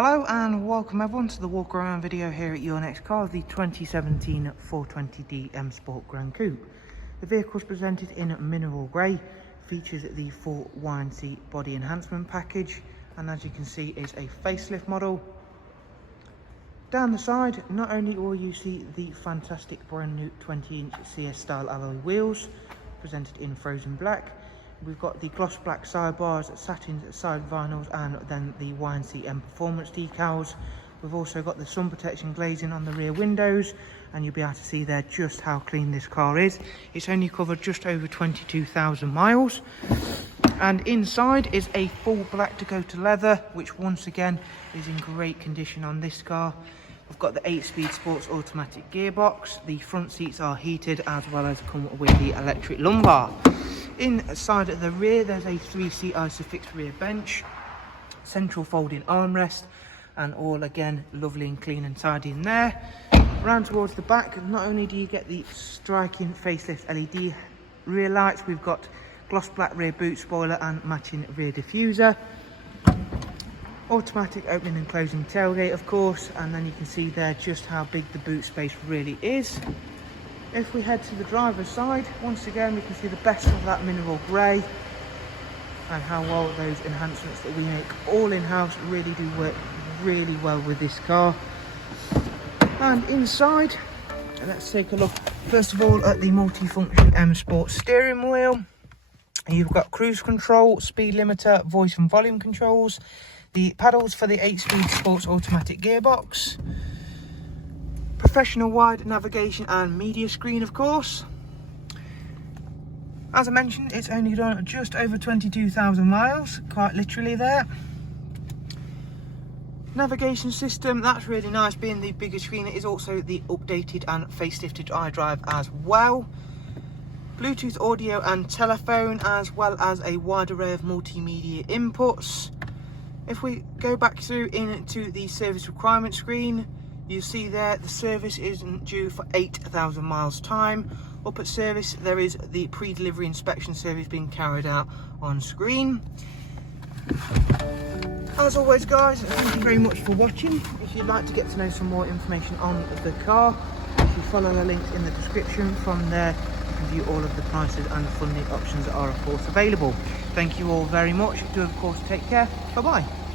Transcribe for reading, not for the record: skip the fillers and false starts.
Hello and welcome everyone to the walk around video here at YNC Cars, the 2017 420D M Sport Gran Coupe. The vehicle is presented in mineral grey, features the full YNC body enhancement package, and as you can see is a facelift model. Down the side, not only will you see the fantastic brand new 20-inch CS style alloy wheels, presented in frozen black. We've got the gloss black sidebars, satin side vinyls, and then the YNC Mperformance decals. We've also got the sun protection glazing on the rear windows, and you'll be able to see there just how clean this car is. It's only covered just over 22,000 miles. And inside is a full black Dakota leather, which once again is in great condition on this car. We've got the 8-speed sports automatic gearbox. The front seats are heated, as well as come with the electric lumbar. Inside at the rear, there's a 3-seat isofix rear bench, central folding armrest, and all again lovely and clean and tidy in there. Round towards the back, not only do you get the striking facelift LED rear lights, we've got gloss black rear boot spoiler and matching rear diffuser. Automatic opening and closing tailgate, of course, and then you can see there just how big the boot space really is. If we head to the driver's side, once again we can see the best of that mineral grey and how well those enhancements that we make all in-house really do work really well with this car. And inside, let's take a look first of all at the multi-function M Sport steering wheel. You've got cruise control, speed limiter, voice and volume controls, the paddles for the 8-speed sports automatic gearbox, professional wide navigation and media screen, of course. As I mentioned, it's only done just over 22,000 miles, quite literally there. Navigation system, that's really nice, being the bigger screen. It is also the updated and facelifted iDrive as well. Bluetooth audio and telephone, as well as a wide array of multimedia inputs. If we go back through into the service requirement screen, you see there the service isn't due for 8,000 miles time. Up at service, there is the pre-delivery inspection service being carried out on screen. As always guys, thank you very much for watching. If you'd like to get to know some more information on the car, if you follow the links in the description, from there you can view all of the prices and the funding options that are of course available. Thank you all very much. Do of course take care. Bye bye.